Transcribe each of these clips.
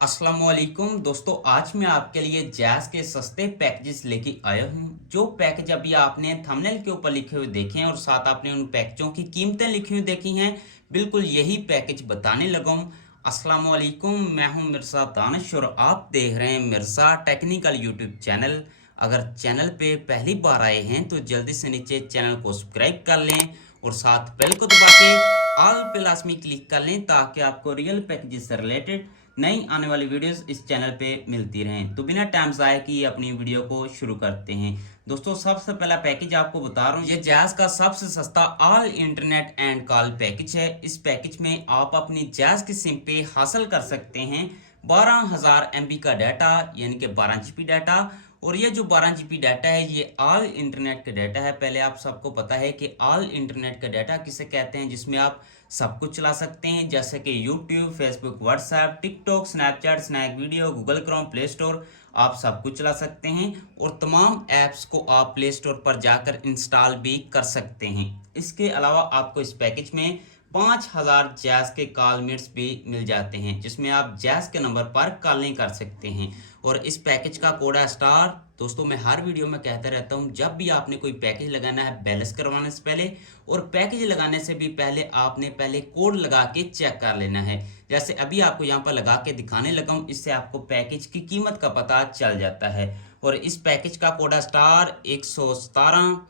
अस्सलामुअलैकुम दोस्तों, आज मैं आपके लिए जैज़ के सस्ते पैकेजेस लेके आया हूँ। जो पैकेज अभी आपने थंबनेल के ऊपर लिखे हुए देखे हैं और साथ आपने उन पैकेजों की कीमतें लिखी हुई देखी हैं, बिल्कुल यही पैकेज बताने लगा हूँ। अस्सलामुअलैकुम, मैं हूँ मिर्ज़ा दानिश और आप देख रहे हैं मिर्ज़ा टेक्निकल यूट्यूब चैनल। अगर चैनल पे पहली बार आए हैं तो जल्दी से नीचे चैनल को सब्सक्राइब कर लें और साथ बेल को दबा के ऑल पे लाजमी क्लिक कर लें ताकि आपको रियल पैकेजेस से रिलेटेड नई आने वाली वीडियोस इस चैनल पे मिलती रहें। तो बिना टाइम ज़ाया किए अपनी वीडियो को शुरू करते हैं। दोस्तों, सबसे पहला पैकेज आपको बता रहा हूँ, ये जैज़ का सबसे सस्ता all internet and call package है। इस पैकेज में आप अपनी जैज़ की सिम पे हासिल कर सकते हैं 12,000 MB का डाटा, यानी कि 12 GB डाटा। और ये जो 12 GB डाटा है ये ऑल इंटरनेट का डाटा है। पहले आप सबको पता है कि ऑल इंटरनेट का डाटा किसे कहते हैं, जिसमें आप सब कुछ चला सकते हैं जैसे कि YouTube, Facebook, WhatsApp, TikTok, Snapchat, Snack Video, Google Chrome, Play Store, आप सब कुछ चला सकते हैं। और तमाम ऐप्स को आप प्ले स्टोर पर जाकर इंस्टॉल भी कर सकते हैं। इसके अलावा आपको इस पैकेज में 5,000 जैज़ के कॉल मिनट्स भी मिल जाते हैं, जिसमें आप जैज़ के नंबर पर कॉलिंग कर सकते हैं। और इस पैकेज का कोड है स्टार। दोस्तों, मैं हर वीडियो में कहता रहता हूं, जब भी आपने कोई पैकेज लगाना है बैलेंस करवाने से पहले और पैकेज लगाने से भी पहले आपने पहले कोड लगा के चेक कर लेना है। जैसे अभी आपको यहाँ पर लगा के दिखाने लगा हूँ, इससे आपको पैकेज की कीमत का पता चल जाता है। और इस पैकेज का कोड है स्टार 117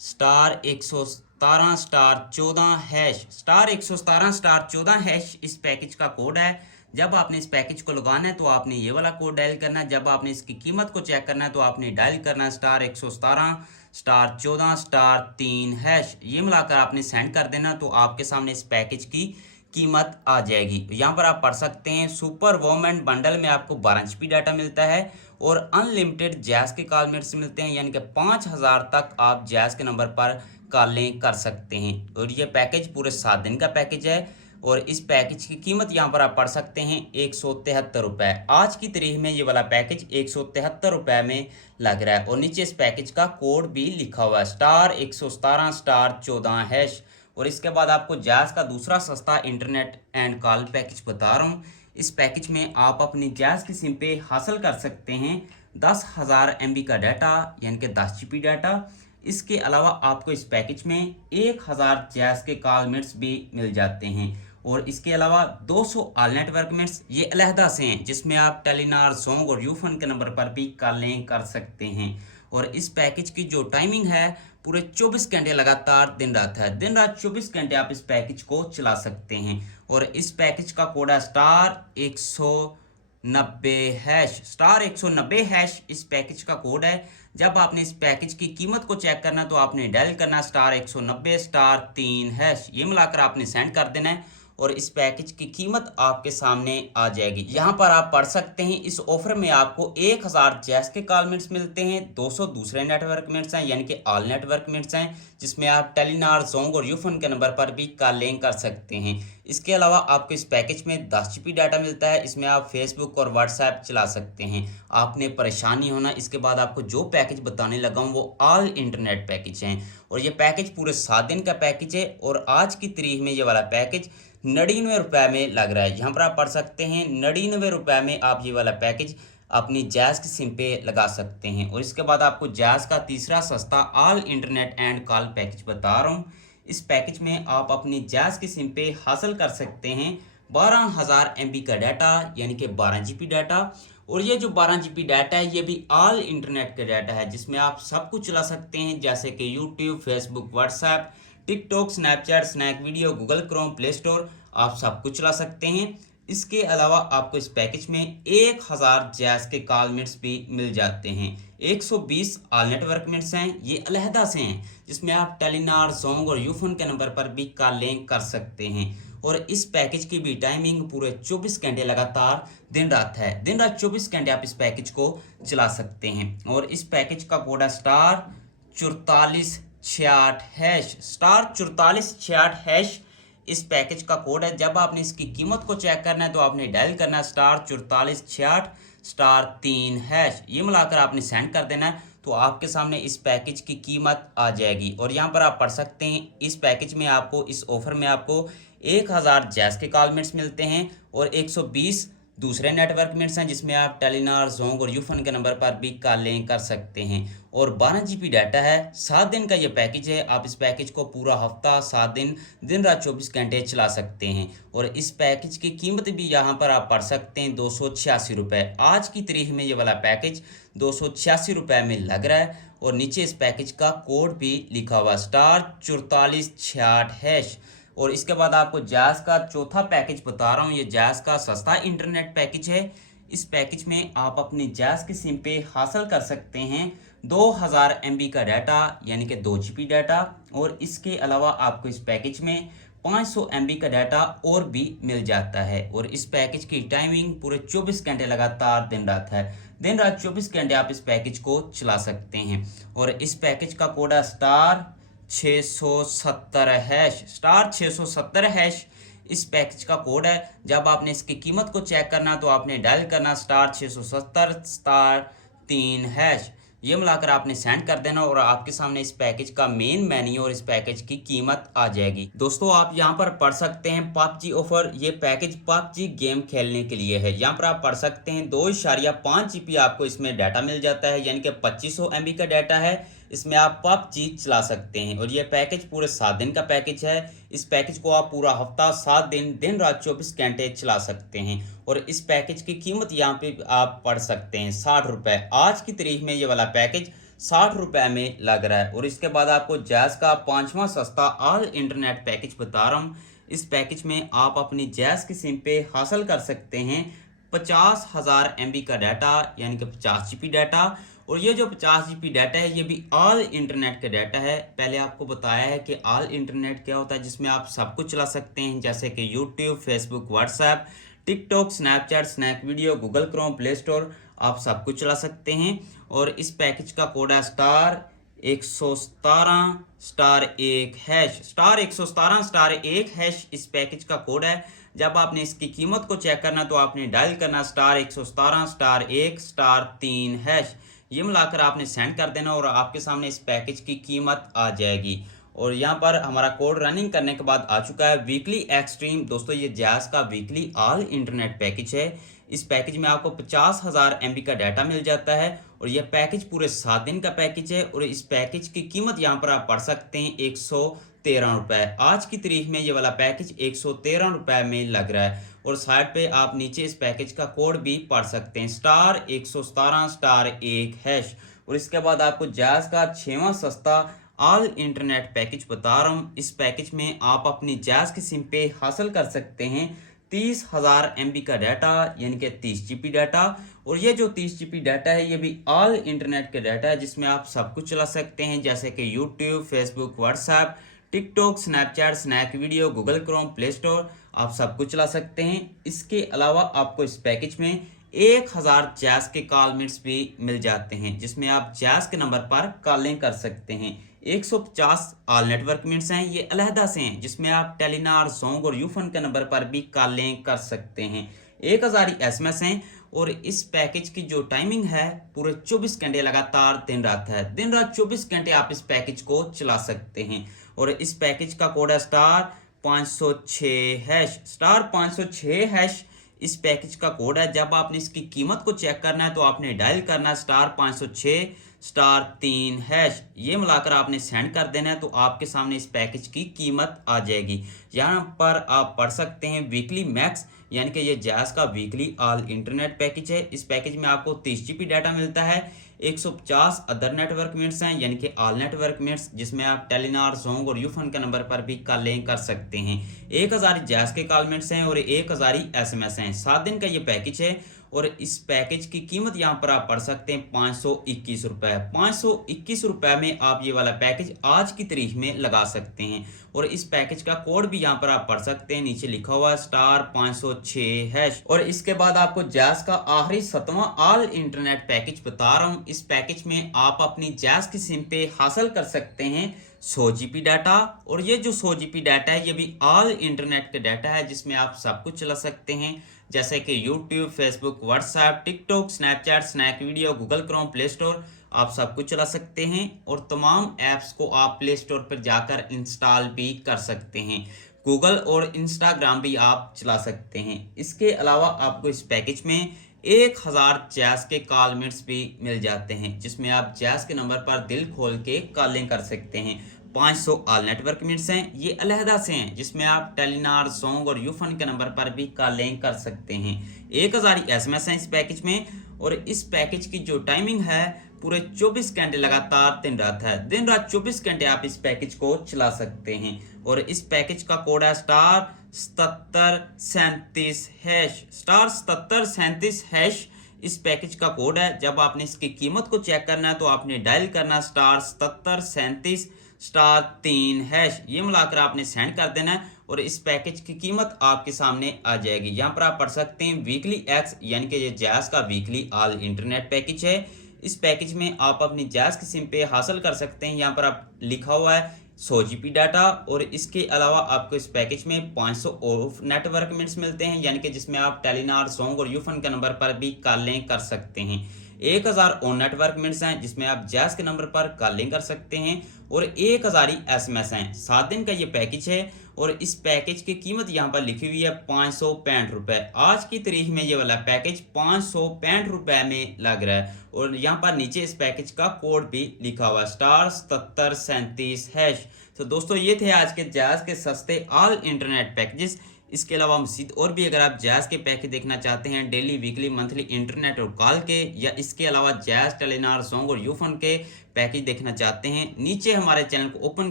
*117*14#, इस पैकेज का कोड है। जब आपने इस पैकेज को लगाना है तो आपने ये वाला कोड डायल करना है। जब आपने इसकी कीमत को चेक करना है तो आपने डायल करना है *117*14*3#। ये मिलाकर आपने सेंड कर देना तो आपके सामने इस पैकेज की कीमत आ जाएगी। यहाँ पर आप पढ़ सकते हैं, सुपर वोमेन बंडल में आपको 12 GB डाटा मिलता है और अनलिमिटेड जैज़ के कॉल मिनट्स मिलते हैं, यानी कि 5,000 तक आप जैज़ के नंबर पर कॉलें कर सकते हैं। और ये पैकेज पूरे 7 दिन का पैकेज है और इस पैकेज की कीमत यहाँ पर आप पढ़ सकते हैं 173 रुपये। आज की तारीख में ये वाला पैकेज 173 रुपये में लग रहा है। और नीचे इस पैकेज का कोड भी लिखा हुआ है *117*14#। और इसके बाद आपको जैज़ का दूसरा सस्ता इंटरनेट एंड कॉल पैकेज बता रहा हूँ। इस पैकेज में आप अपनी जैज़ की सिम पे हासिल कर सकते हैं 10,000 MB का डाटा, यानी कि 10 GB डाटा। इसके अलावा आपको इस पैकेज में 1,000 जैज़ के कॉल मिनट्स भी मिल जाते हैं। और इसके अलावा 200 ऑल नेटवर्क मिनट्स ये अलहदा से हैं, जिसमें आप टेलीनार, जोंग और यूफोन के नंबर पर भी कॉलिंग कर सकते हैं। और इस पैकेज की जो टाइमिंग है पूरे 24 घंटे लगातार दिन रात है। दिन रात 24 घंटे आप इस पैकेज को चला सकते हैं। और इस पैकेज का कोड है *190#, इस पैकेज का कोड है। जब आपने इस पैकेज की कीमत को चेक करना तो आपने डायल करना *190*3#। ये मिलाकर आपने सेंड कर देना है और इस पैकेज की कीमत आपके सामने आ जाएगी। यहाँ पर आप पढ़ सकते हैं, इस ऑफर में आपको 1,000 जैज़ के कॉल मिनट्स मिलते हैं, 200 दूसरे नेटवर्क मिनट्स हैं, यानी कि ऑल नेटवर्क मिनट्स हैं, जिसमें आप टेलीनार, जोंग और यूफोन के नंबर पर भी कॉलिंग कर सकते हैं। इसके अलावा आपको इस पैकेज में 10 GB डाटा मिलता है। इसमें आप फेसबुक और व्हाट्सएप चला सकते हैं। आपने परेशानी होना, इसके बाद आपको जो पैकेज बताने लगा हूँ वो ऑल इंटरनेट पैकेज हैं। और ये पैकेज पूरे 7 दिन का पैकेज है और आज की तारीख में ये वाला पैकेज 99 रुपये में लग रहा है। यहाँ पर आप पढ़ सकते हैं 99 रुपये में आप ये वाला पैकेज अपनी जैज़ की सिम पे लगा सकते हैं। और इसके बाद आपको जैज़ का तीसरा सस्ता all internet and call package बता रहा हूँ। इस पैकेज में आप अपनी जैज़ की सिम पे हासिल कर सकते हैं 12,000 MB का डाटा, यानी कि 12 GB डाटा। और ये जो 12 GB डाटा है ये भी ऑल इंटरनेट का डाटा है, जिसमें आप सब कुछ चला सकते हैं जैसे कि YouTube, Facebook, WhatsApp, TikTok, Snapchat, Snack Video, Google Chrome, Play Store, आप सब कुछ चला सकते हैं। इसके अलावा आपको इस पैकेज में 1,000 जैज़ के कॉल मिनट्स भी मिल जाते हैं। 120 ऑल नेटवर्क मिनट्स हैं, ये अलहदा से हैं, जिसमें आप टेलीनार, जोंग और यूफोन के नंबर पर भी कॉलिंग कर सकते हैं। और इस पैकेज की भी टाइमिंग पूरे 24 घंटे लगातार दिन रात है। दिन रात 24 घंटे आप इस पैकेज को चला सकते हैं। और इस पैकेज का कोड है *4466#, इस पैकेज का कोड है। जब आपने इसकी कीमत को चेक करना है तो आपने डायल करना है *4466*3#। ये मिलाकर आपने सेंड कर देना है तो आपके सामने इस पैकेज की कीमत आ जाएगी। और यहाँ पर आप पढ़ सकते हैं, इस पैकेज में आपको, इस ऑफर में आपको 1,000 जैज़ के कॉल मिनट्स मिलते हैं और 120 दूसरे नेटवर्कमेंट्स हैं जिसमें आप टेलीनॉर, ज़ोंग और यूफोन के नंबर पर भी कॉलिंग कर सकते हैं। और 12 जीबी डाटा है, 7 दिन का ये पैकेज है। आप इस पैकेज को पूरा हफ्ता 7 दिन दिन रात 24 घंटे चला सकते हैं। और इस पैकेज की कीमत भी यहाँ पर आप पढ़ सकते हैं 286 रुपये। आज की तारीख में ये वाला पैकेज 286 रुपये में लग रहा है। और नीचे इस पैकेज का कोड भी लिखा हुआ *4466#। और इसके बाद आपको जायज़ का चौथा पैकेज बता रहा हूँ। ये जायज़ का सस्ता इंटरनेट पैकेज है। इस पैकेज में आप अपनी जायज़ की सिम पे हासिल कर सकते हैं 2000 MB का डाटा, यानी कि 2 GB डाटा। और इसके अलावा आपको इस पैकेज में 500 MB का डाटा और भी मिल जाता है। और इस पैकेज की टाइमिंग पूरे 24 घंटे लगातार दिन रात है। दिन रात 24 घंटे आप इस पैकेज को चला सकते हैं। और इस पैकेज का कोड है *670#। इस पैकेज का कोड है। जब आपने इसकी कीमत को चेक करना तो आपने डायल करना *670*3#। ये मिलाकर आपने सेंड कर देना और आपके सामने इस पैकेज का मेन मेन्यू और इस पैकेज की कीमत आ जाएगी। दोस्तों आप यहाँ पर पढ़ सकते हैं PUBG ऑफर। ये पैकेज PUBG गेम खेलने के लिए है। यहाँ पर आप पढ़ सकते हैं 2.5 GB आपको इसमें डाटा मिल जाता है, यानी कि 2500 MB का डाटा है। इसमें आप PUBG चला सकते हैं। और ये पैकेज पूरे 7 दिन का पैकेज है। इस पैकेज को आप पूरा हफ्ता 7 दिन दिन रात 24 घंटे चला सकते हैं। और इस पैकेज की कीमत यहाँ पे आप पढ़ सकते हैं 60 रुपये। आज की तारीख में ये वाला पैकेज 60 रुपये में लग रहा है। और इसके बाद आपको जायज़ का 5वां सस्ता ऑल इंटरनेट पैकेज बता रहा हूँ। इस पैकेज में आप अपनी जायज़ की सिम पे हासिल कर सकते हैं 50,000 MB का डाटा, यानी कि 50 GB डाटा। और ये जो 50 GB डाटा है ये भी ऑल इंटरनेट का डाटा है। पहले आपको बताया है कि ऑल इंटरनेट क्या होता है, जिसमें आप सब कुछ चला सकते हैं, जैसे कि YouTube, Facebook, WhatsApp, TikTok, Snapchat, Snack Video, Google Chrome, Play Store, आप सब कुछ चला सकते हैं। और इस पैकेज का कोड है *117*1#। इस पैकेज का कोड है। जब आपने इसकी कीमत को चेक करना तो आपने डायल करना *117*1*3#। ये मिलाकर आपने सेंड कर देना और आपके सामने इस पैकेज की कीमत आ जाएगी। और यहाँ पर हमारा कोड रनिंग करने के बाद आ चुका है वीकली एक्सट्रीम। दोस्तों ये जायज़ का वीकली ऑल इंटरनेट पैकेज है। इस पैकेज में आपको 50,000 MB का डाटा मिल जाता है। और यह पैकेज पूरे 7 दिन का पैकेज है। और इस पैकेज की कीमत यहाँ पर आप पढ़ सकते हैं 113 रुपये। आज की तारीख में ये वाला पैकेज 113 रुपये में लग रहा है। और साइड पे आप नीचे इस पैकेज का कोड भी पढ़ सकते हैं *117*1#। और इसके बाद आपको जायज़ का 6वां सस्ता ऑल इंटरनेट पैकेज बता रहा हूँ। इस पैकेज में आप अपनी जायज़ की सिम पे हासिल कर सकते हैं 30,000 MB का डाटा, यानी कि 30 GB डाटा। और ये जो 30 GB डाटा है ये भी ऑल इंटरनेट का डाटा है, जिसमें आप सब कुछ चला सकते हैं, जैसे कि YouTube, Facebook, WhatsApp, TikTok, Snapchat, Snack Video, Google Chrome, Play Store, आप सब कुछ चला सकते हैं। इसके अलावा आपको इस पैकेज में 1000 जायज़ के कॉल मिनट्स भी मिल जाते हैं, जिसमें आप जायज़ के नंबर पर कॉलिंग कर सकते हैं। 150 ऑल नेटवर्क मिनट्स हैं, ये अलहदा से हैं, जिसमें आप टेलीनॉर, ज़ोंग और यूफोन के नंबर पर भी कॉलिंग कर सकते हैं। 1000 SMS हैं। और इस पैकेज की जो टाइमिंग है पूरे 24 घंटे लगातार दिन रात है। दिन रात 24 घंटे आप इस पैकेज को चला सकते हैं। और इस पैकेज का कोड है *506#। इस पैकेज का कोड है। जब आपने इसकी कीमत को चेक करना है तो आपने डायल करना *506*3#। ये मिलाकर आपने सेंड कर देना है तो आपके सामने इस पैकेज की कीमत आ जाएगी। यहाँ पर आप पढ़ सकते हैं वीकली मैक्स, यानी कि ये जायज़ का वीकली ऑल इंटरनेट पैकेज है। इस पैकेज में आपको 30 GB डाटा मिलता है। 150 अदर नेटवर्क मिनट्स हैं, यानी कि ऑल नेटवर्क मिनट्स, जिसमें आप टेलीनॉर, ज़ोंग और यूफोन के नंबर पर भी कॉलिंग कर सकते हैं। 1000 जायज़ के कॉल मिनट्स हैं और 1000 SMS हैं। 7 दिन का ये पैकेज है। और इस पैकेज की कीमत यहाँ पर आप पढ़ सकते हैं 521 रुपये। 521 रुपये में आप ये वाला पैकेज आज की तारीख में लगा सकते हैं। और इस पैकेज का कोड भी यहाँ पर आप पढ़ सकते हैं, नीचे लिखा हुआ है *506#। और इसके बाद आपको जायज़ का आखिरी 7वां ऑल इंटरनेट पैकेज बता रहा हूँ। इस पैकेज में आप अपनी जायज़ की सिम पे हासिल कर सकते हैं 100 GB डाटा। और ये जो 100 GB डाटा है ये भी ऑल इंटरनेट का डाटा है, जिसमें आप सब कुछ चला सकते हैं, जैसे कि YouTube, Facebook, WhatsApp, TikTok, Snapchat, Snack Video, Google Chrome, Play Store, आप सब कुछ चला सकते हैं। और तमाम ऐप्स को आप प्ले स्टोर पर जाकर इंस्टॉल भी कर सकते हैं। गूगल और इंस्टाग्राम भी आप चला सकते हैं। इसके अलावा आपको इस पैकेज में 1000 जैज़ के कॉल मिनट्स भी मिल जाते हैं, जिसमें आप जैज़ के नंबर पर दिल खोल के कॉलिंग कर सकते हैं। 500 ऑल नेटवर्क मिनट्स हैं, ये अलहदा से हैं, जिसमें आप टेलीनॉर, सोंग और यूफोन के नंबर पर भी कॉलिंग कर सकते हैं। 1000 एसएमएस हैं इस पैकेज में, और इस पैकेज की जो टाइमिंग है पूरे 24 घंटे लगातार दिन रात है। दिन रात 24 घंटे आप इस पैकेज को चला सकते हैं। और इस पैकेज का कोड है *7737#, *7737#। इस पैकेज का कोड है। जब आपने इसकी कीमत को चेक करना है तो आपने डायल करना *7737*3#। ये मिलाकर आपने सेंड कर देना है और इस पैकेज की कीमत आपके सामने आ जाएगी। यहाँ पर आप पढ़ सकते हैं वीकली एक्स, यानी कि ये जैज़ का वीकली ऑल इंटरनेट पैकेज है। इस पैकेज में आप अपनी जैज़ की सिम पे हासिल कर सकते हैं। यहाँ पर आप लिखा हुआ है 100 GB डाटा, और इसके अलावा आपको इस पैकेज में 500 ऑफ नेटवर्क मिनट्स मिलते हैं, यानी कि जिसमें आप टेलीनॉर, सोंग और यूफोन के नंबर पर भी कॉलिंग कर सकते हैं। 1000 ऑन नेटवर्क मिनट्स हैं, जिसमें आप जैज़ के नंबर पर कॉलिंग कर सकते हैं, और 1000 एसएमएस हैं। 7 दिन का ये पैकेज है, और इस पैकेज की कीमत यहाँ पर लिखी हुई है 565 रुपये। आज की तारीख में ये वाला पैकेज 565 रुपये में लग रहा है। और यहाँ पर नीचे इस पैकेज का कोड भी लिखा हुआ है *7737#। तो दोस्तों, ये थे आज के जैज़ के सस्ते ऑल इंटरनेट पैकेजेस। इसके अलावा मज़ीद और भी अगर आप जैज़ के पैकेज देखना चाहते हैं, डेली, वीकली, मंथली, इंटरनेट और कॉल के, या इसके अलावा जैज़, टेलीनॉर, सोंग और यूफोन के पैकेज देखना चाहते हैं, नीचे हमारे चैनल को ओपन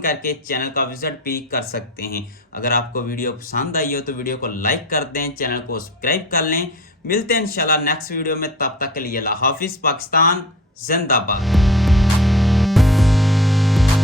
करके चैनल का विजिट भी कर सकते हैं। अगर आपको वीडियो पसंद आई हो तो वीडियो को लाइक कर दें, चैनल को सब्सक्राइब कर लें। मिलते हैं इंशाल्लाह नेक्स्ट वीडियो में, तब तक के लिए अल्लाह हाफिज़। पाकिस्तान जिंदाबाद।